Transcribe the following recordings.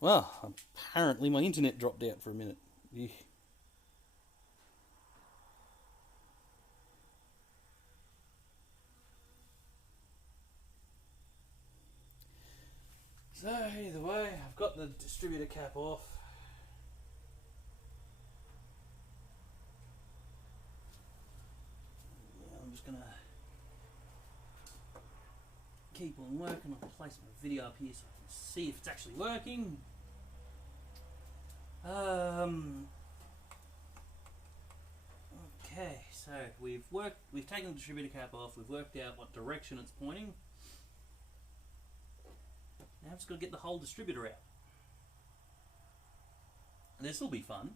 Well, apparently my internet dropped out for a minute. Yeah. So, either way, I've got the distributor cap off. Yeah, I'm just going to keep on working. I'll place my video up here so I can see if it's actually working. Okay, so we've taken the distributor cap off, we've worked out what direction it's pointing. Now I'm just going to get the whole distributor out. And this will be fun.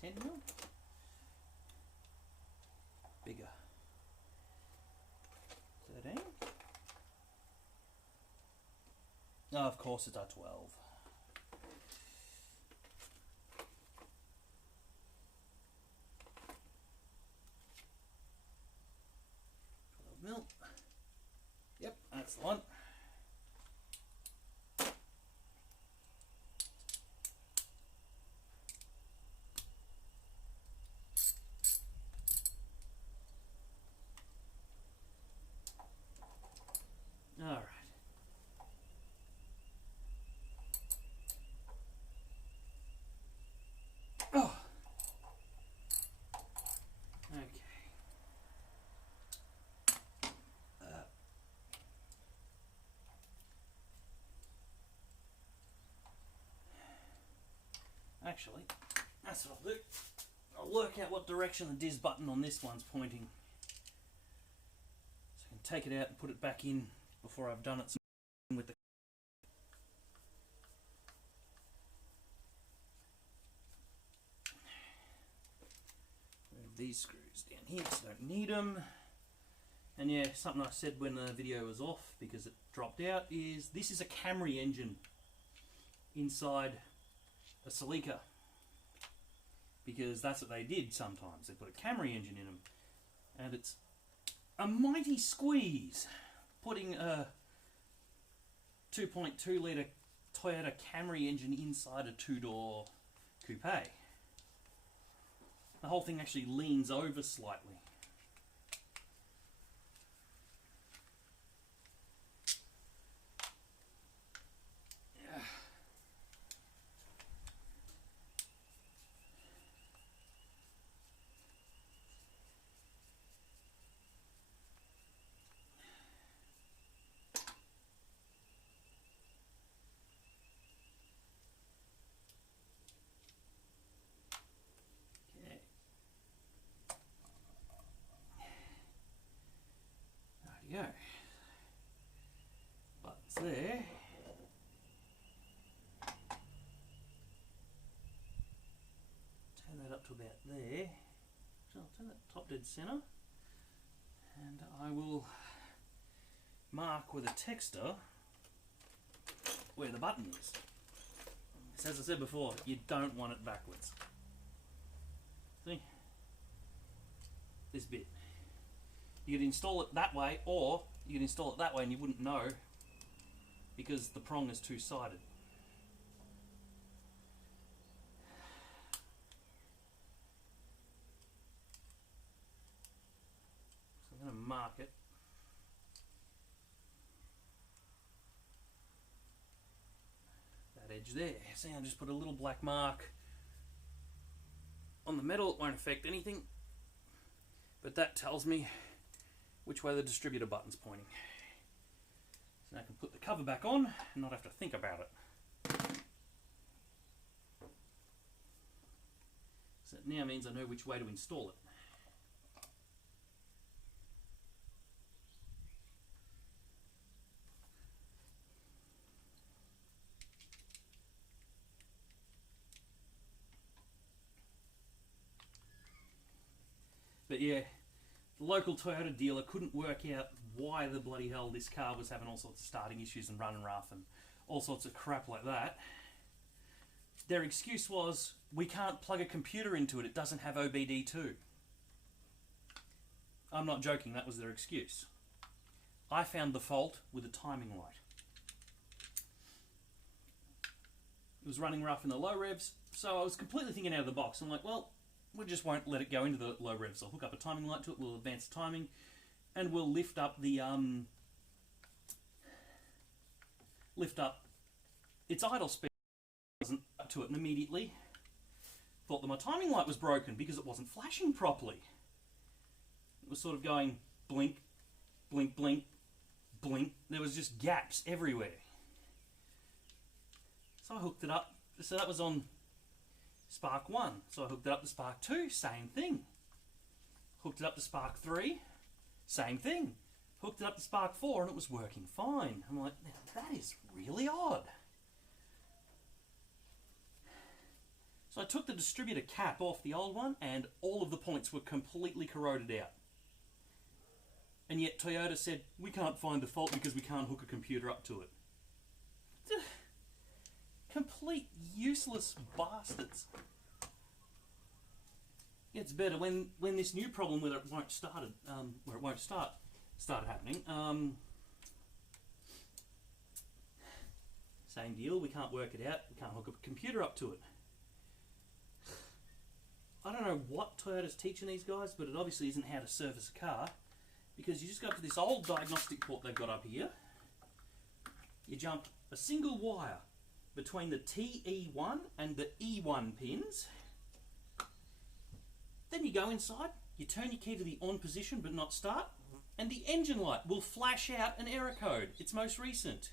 10 mil? Bigger. 13? Oh, of course it's a 12. 12 mil. Yep, that's the one. All right. Oh. Okay. Actually, that's what I'll do. I'll work out what direction the Diz button on this one's pointing. So I can take it out and put it back in before I've done it with the... Move these screws down here because I don't need them. And yeah, something I said when the video was off because it dropped out is this is a Camry engine inside a Celica, because that's what they did sometimes. They put a Camry engine in them, and it's a mighty squeeze putting a 2.2 litre Toyota Camry engine inside a two-door coupe. The whole thing actually leans over slightly. Go. Buttons there. Turn that up to about there. So I'll turn that top dead center, and I will mark with a texter where the button is. So as I said before, you don't want it backwards. See? This bit. You could install it that way, or you could install it that way and you wouldn't know because the prong is two-sided. So I'm going to mark it. That edge there. See, I just put a little black mark on the metal. It won't affect anything, but that tells me which way the distributor button's pointing. So now I can put the cover back on and not have to think about it. So it now means I know which way to install it. But yeah, the local Toyota dealer couldn't work out why the bloody hell this car was having all sorts of starting issues and running rough and all sorts of crap like that. Their excuse was, we can't plug a computer into it, it doesn't have OBD2. I'm not joking, that was their excuse. I found the fault with the timing light. It was running rough in the low revs, so I was completely thinking out of the box. I'm like, well, we just won't let it go into the low revs. I'll hook up a timing light to it, we'll advance the timing, and we'll lift up its idle speed. Wasn't up to it, and immediately thought that my timing light was broken because it wasn't flashing properly. It was sort of going blink, blink, blink, blink. There was just gaps everywhere. So I hooked it up. So that was on Spark 1. So I hooked it up to Spark 2, same thing. Hooked it up to Spark 3, same thing. Hooked it up to Spark 4 and it was working fine. I'm like, now that is really odd. So I took the distributor cap off the old one and all of the points were completely corroded out. And yet Toyota said, we can't find the fault because we can't hook a computer up to it. Complete useless bastards. It's better when this new problem where it won't start started happening. Same deal. We can't work it out. We can't hook a computer up to it. I don't know what Toyota's teaching these guys, but it obviously isn't how to service a car, because you just go up to this old diagnostic port they've got up here. You jump a single wire between the TE1 and the E1 pins. Then you go inside, you turn your key to the on position but not start, and the engine light will flash out an error code. It's most recent.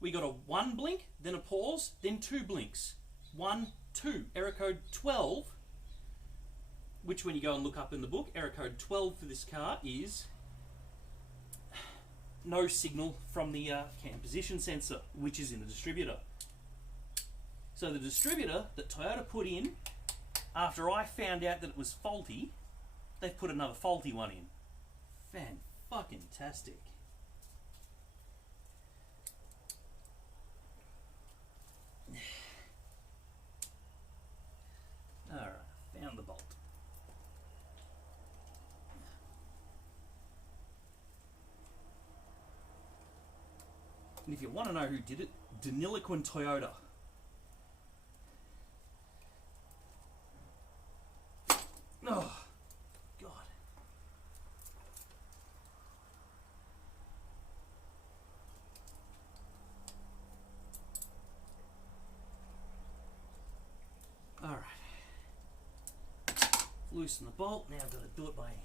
We got a 1 blink, then a pause, then 2 blinks. 1, 2, error code 12, which when you go and look up in the book, error code 12 for this car is no signal from the cam position sensor, which is in the distributor. So the distributor that Toyota put in, after I found out that it was faulty, they've put another faulty one in. Fan-fucking-tastic. Alright, found the bolt. And if you want to know who did it, Deniliquin Toyota. Oh, God. Alright. Loosen the bolt. Now I've got to do it by hand.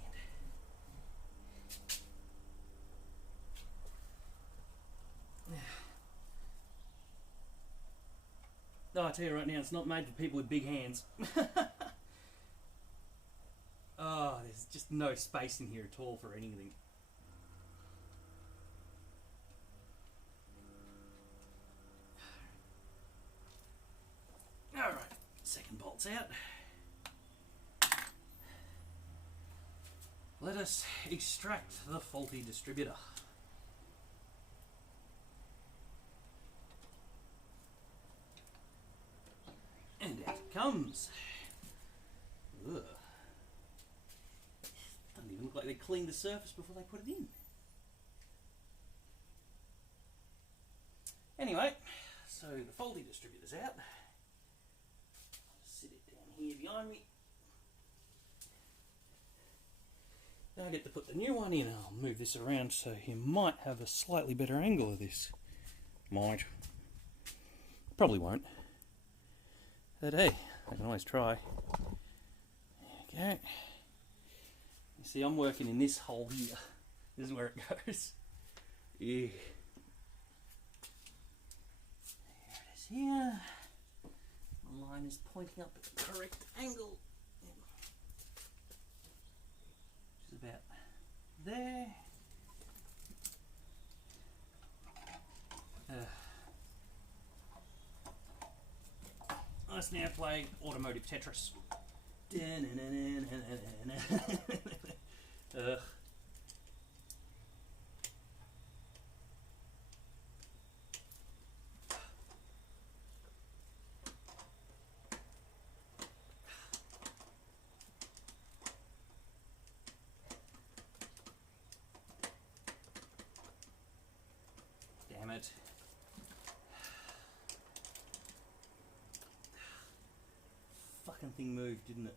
No, I tell you right now, it's not made for people with big hands. Oh, there's just no space in here at all for anything. Alright, second bolt's out. Let us extract the faulty distributor. And out it comes. Ugh. Doesn't even look like they cleaned the surface before they put it in. Anyway, so the faulty distributor's out. Sit it down here behind me. Now I get to put the new one in. I'll move this around so you might have a slightly better angle of this. Might. Probably won't. But hey, I can always try. There you go. You see, I'm working in this hole here. This is where it goes. Yeah. There it is here. The line is pointing up at the correct angle. Which is about there. Let's now play Automotive Tetris. Damn it. fucking thing moved, didn't it?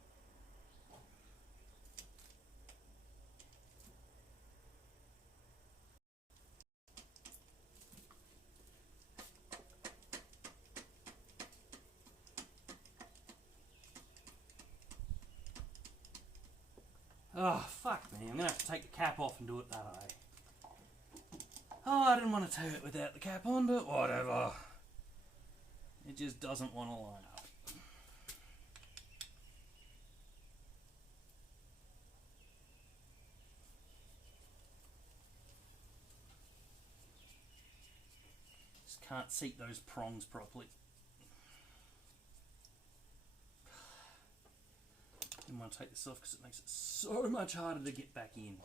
Oh, fuck me. I'm going to have to take the cap off and do it that way. Oh, I didn't want to do it without the cap on, but whatever. It just doesn't want to line up. Just can't seat those prongs properly. Didn't want to take this off because it makes it so much harder to get back in.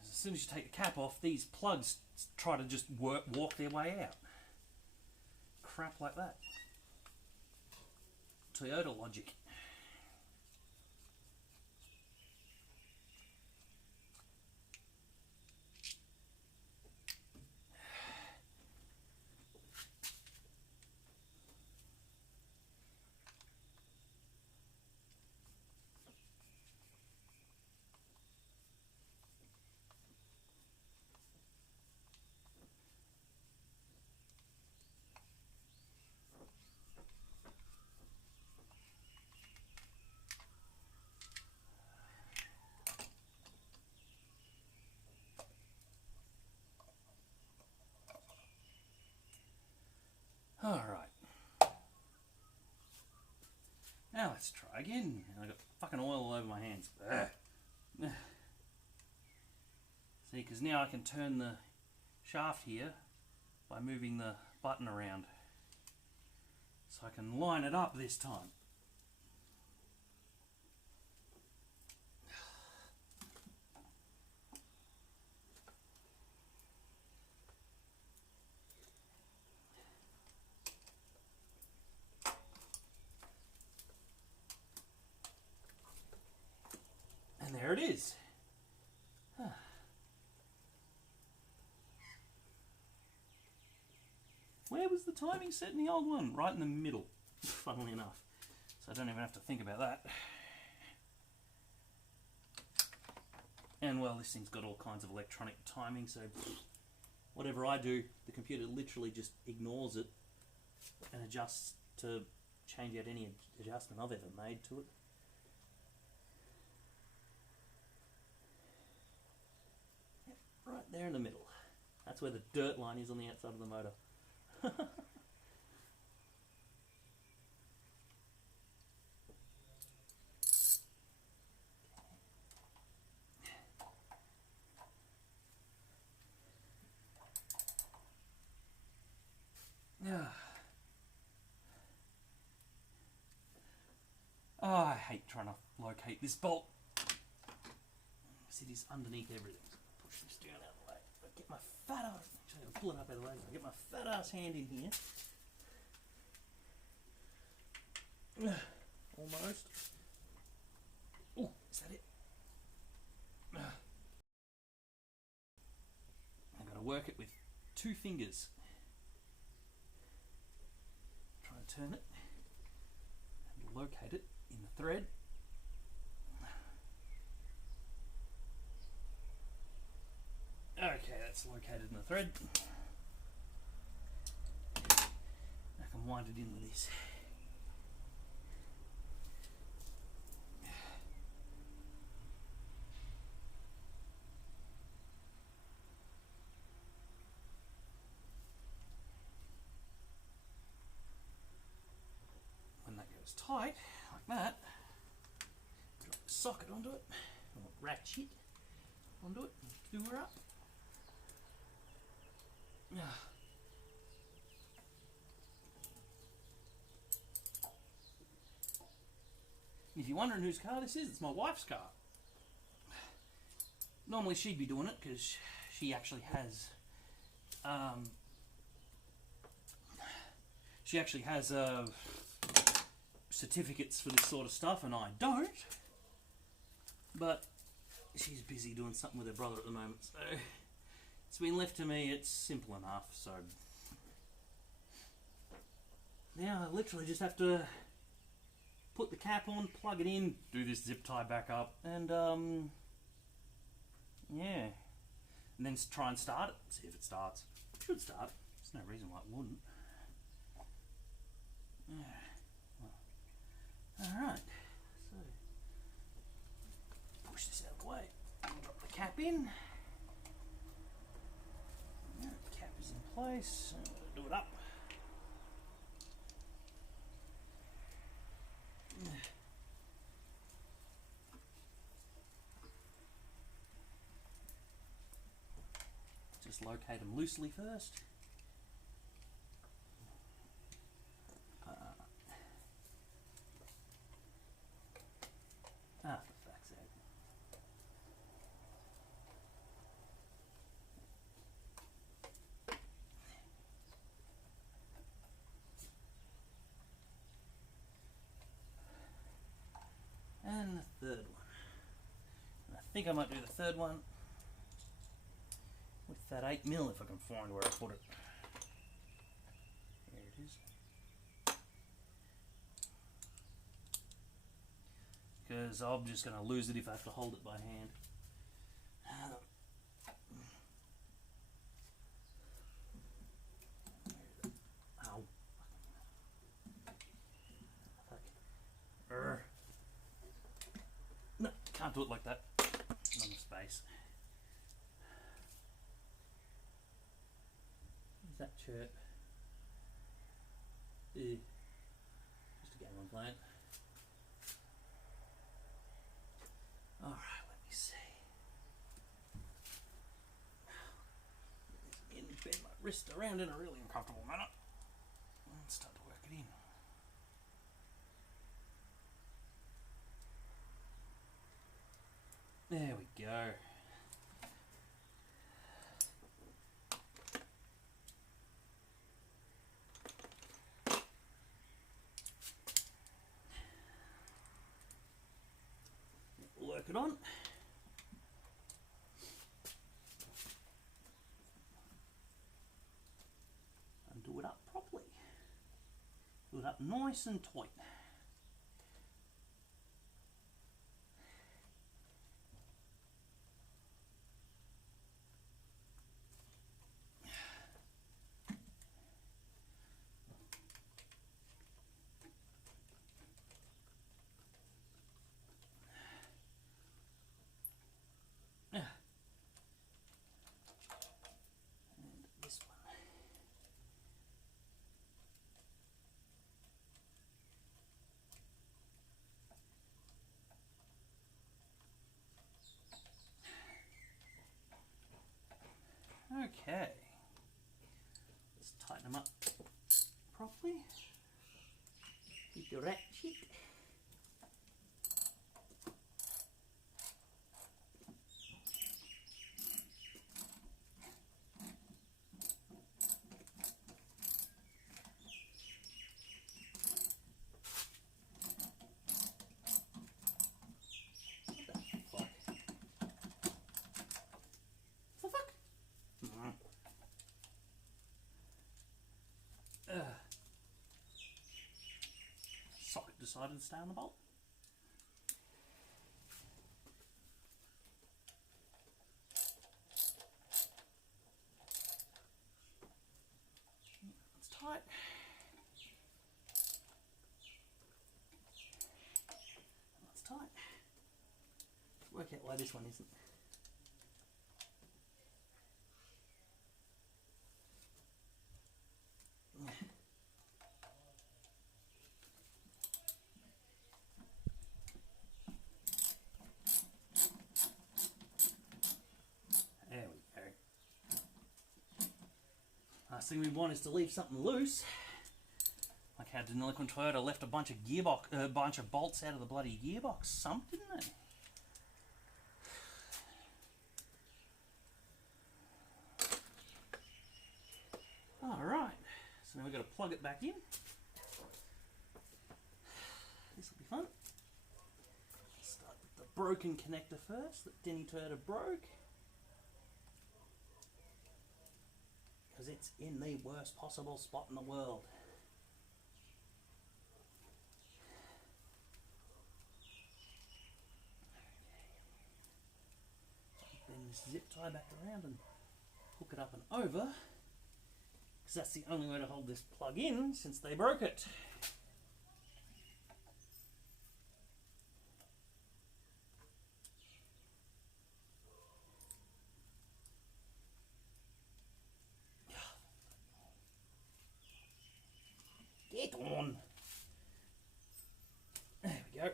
As soon as you take the cap off, these plugs try to just walk their way out. Crap like that. Toyota logic. Alright. Now let's try again. I got fucking oil all over my hands. See, because now I can turn the shaft here by moving the button around. So I can line it up this time. And there it is. Where was the timing set in the old one? Right in the middle, funnily enough. So I don't even have to think about that. And well, this thing's got all kinds of electronic timing, so whatever I do, the computer literally just ignores it and adjusts to change out any adjustment I've ever made to it. Right there in the middle. That's where the dirt line is on the outside of the motor. Oh, I hate trying to locate this bolt. It is underneath everything. Push this down out of the way. I'll get my fat ass. Actually, I'll pull it up out of the way. I'll get my fat ass hand in here. Almost. Oh, is that it? I've got to work it with 2 fingers. Try and turn it and locate it in the thread. Okay, that's located in the thread. I can wind it in with this. When that goes tight, like that, drop the socket onto it, or ratchet onto it, and do her up. If you're wondering whose car this is, it's my wife's car. Normally she'd be doing it because she actually has certificates for this sort of stuff, and I don't. But she's busy doing something with her brother at the moment, so it's been left to me, it's simple enough, so now I literally just have to put the cap on, plug it in, do this zip tie back up, and yeah, and then try and start it, see if it starts. It should start, there's no reason why it wouldn't. Alright, so push this out of the way, drop the cap in. Cap is in place, do it up. Just locate them loosely first. For fuck's sake. And the third one. And I think I might do the third one with that 8mm if I can find where I put it. There it is. Because I'm just going to lose it if I have to hold it by hand. Ow. Fuck. No, can't do it like that. Not enough space. What's that chirp? Just a game I'm playing. Alright, let me see. Bend my wrist around in a really uncomfortable manner. And start to work it in. There we go. Work it on. And do it up properly. Do it up nice and tight. Okay, let's tighten them up properly with the ratchet. Socket decided to stay on the bolt. It's tight. That's tight. Work out why this one isn't. Last thing we want is to leave something loose. Like how Delinquent Toyota left a bunch of bolts out of the bloody gearbox sump, didn't they? Alright, so now we've got to plug it back in. This will be fun. Start with the broken connector first that Denny Toyota broke. in the worst possible spot in the world. Bend this zip tie back around and hook it up and over, because that's the only way to hold this plug in since they broke it. Get on! There we go.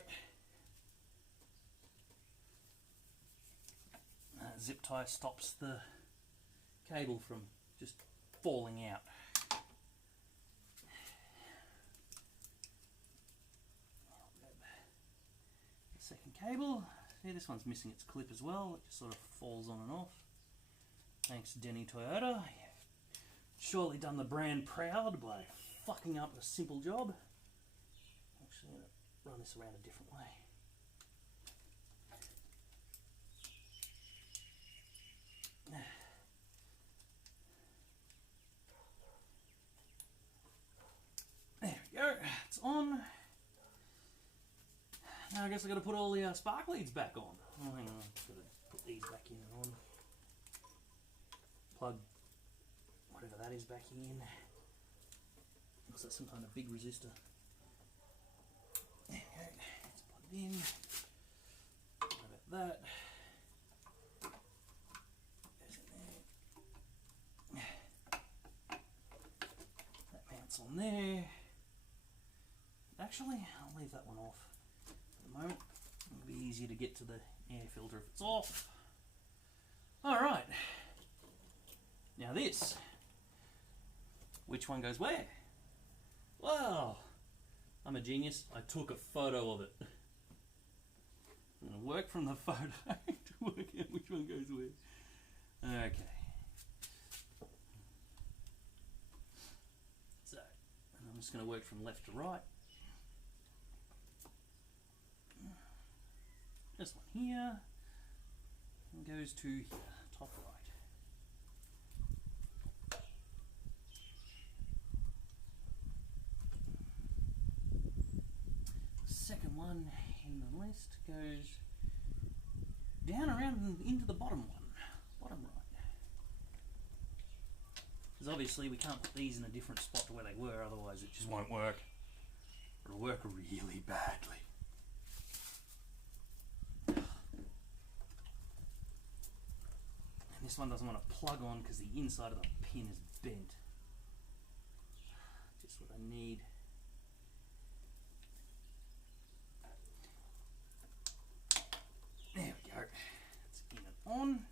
Zip tie stops the cable from just falling out. The second cable, see, this one's missing its clip as well, it just sort of falls on and off. Thanks Denny Toyota, you've surely done the brand proud by fucking up a simple job. I'm actually going to run this around a different way. There we go, it's on. Now I guess I've got to put all the spark leads back on. Oh, hang on, I've got to put these back in and on. Plug whatever that is back in. Looks like some kind of big resistor. There we go, it's plugged in. What about that? Goes in there. That mounts on there. Actually, I'll leave that one off for the moment. It'll be easier to get to the air filter if it's off. Alright. Now this. Which one goes where? Wow, I'm a genius. I took a photo of it. I'm going to work from the photo to work out which one goes where. Okay. So, I'm just going to work from left to right. This one here and goes to here, top right. Second one in the list goes down around and into the bottom one, bottom right. Because obviously we can't put these in a different spot to where they were, otherwise it just won't work. It'll work really badly. And this one doesn't want to plug on because the inside of the pin is bent. Just what I need. There we go. It's in and on.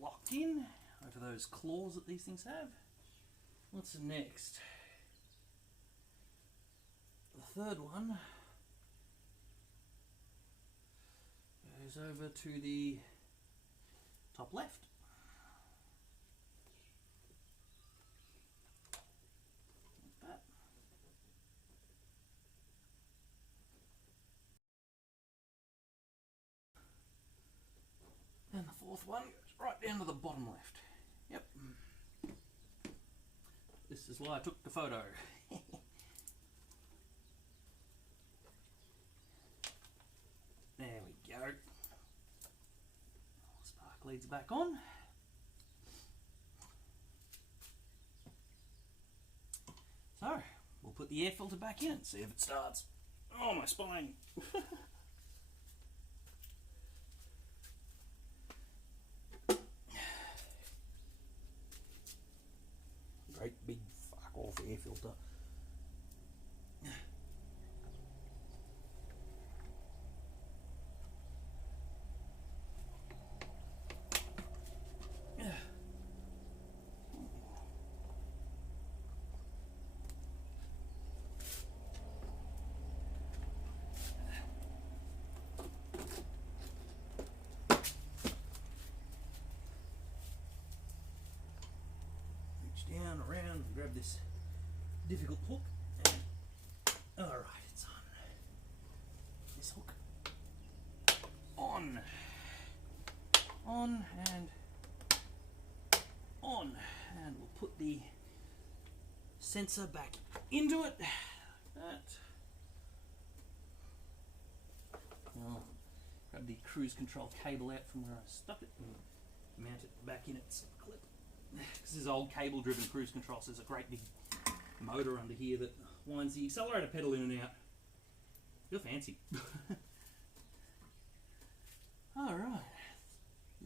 Locked in over those claws that these things have. What's next? The third one goes over to the top left. Like that. And the fourth one goes right down to the bottom left. Yep. This is why I took the photo. There we go. Spark leads back on. So, we'll put the air filter back in and see if it starts. Oh, my spine. Great big fuck off air filter. Down, around, and grab this difficult hook. Alright, it's on. This hook. On. On and on. sensor back into it. That. I'll grab the cruise control cable out from where I stuck it and mount it back in its clip. This is old cable driven cruise control, so there's a great big motor under here that winds the accelerator pedal in and out. You're fancy. Alright.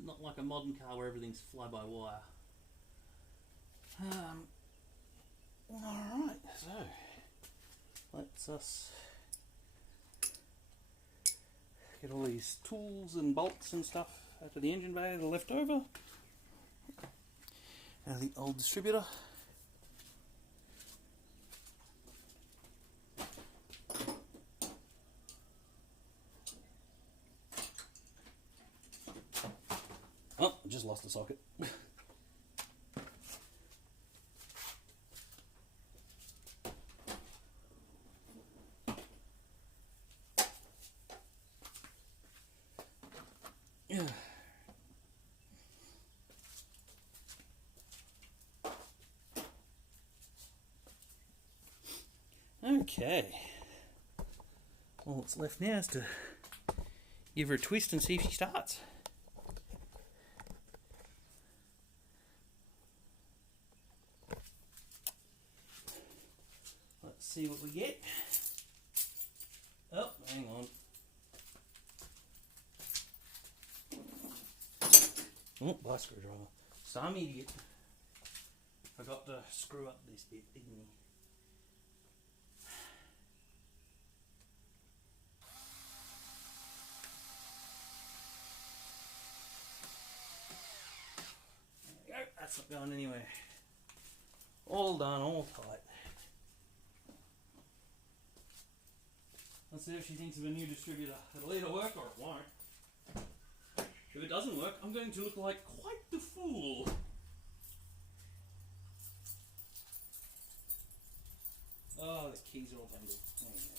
Not like a modern car where everything's fly-by-wire. Alright, so let's us get all these tools and bolts and stuff out of the engine bay that are left over. Out of the old distributor. Oh, I just lost the socket. Yeah. Okay. All that's left now is to give her a twist and see if she starts. Let's see what we get. Oh, hang on. Oh, by screwdriver. Some idiot forgot to screw up this bit, didn't he? There we go. That's not going anywhere. All done, all tight. Let's see if she thinks of a new distributor. It'll either work or it won't. If it doesn't work, I'm going to look like quite the fool. Oh, the keys are all tangled. There you go.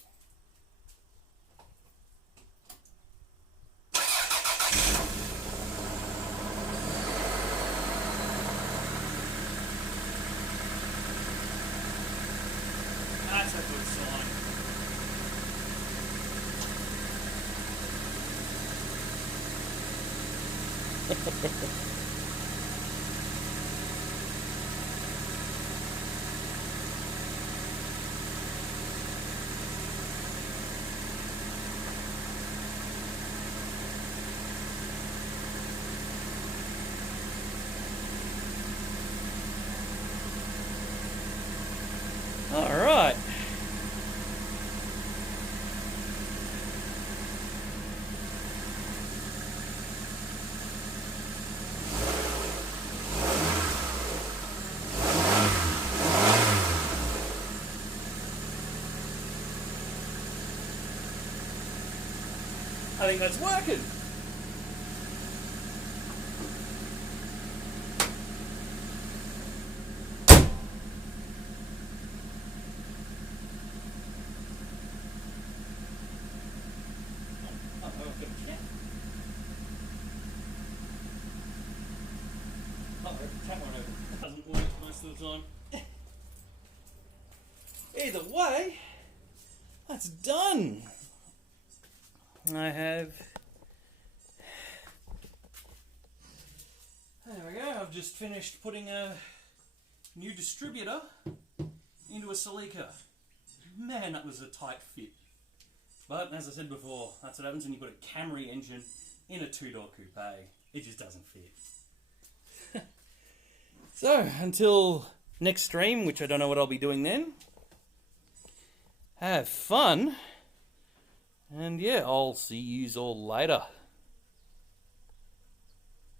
That's a good sign. All right. I think that's working. Doesn't work most of the time. Either way, that's done. I have. There we go. I've just finished putting a new distributor into a Celica. Man, that was a tight fit. But as I said before, that's what happens when you put a Camry engine in a two-door coupe. It just doesn't fit. So, until next stream, which I don't know what I'll be doing then, have fun, and yeah, I'll see yous all later.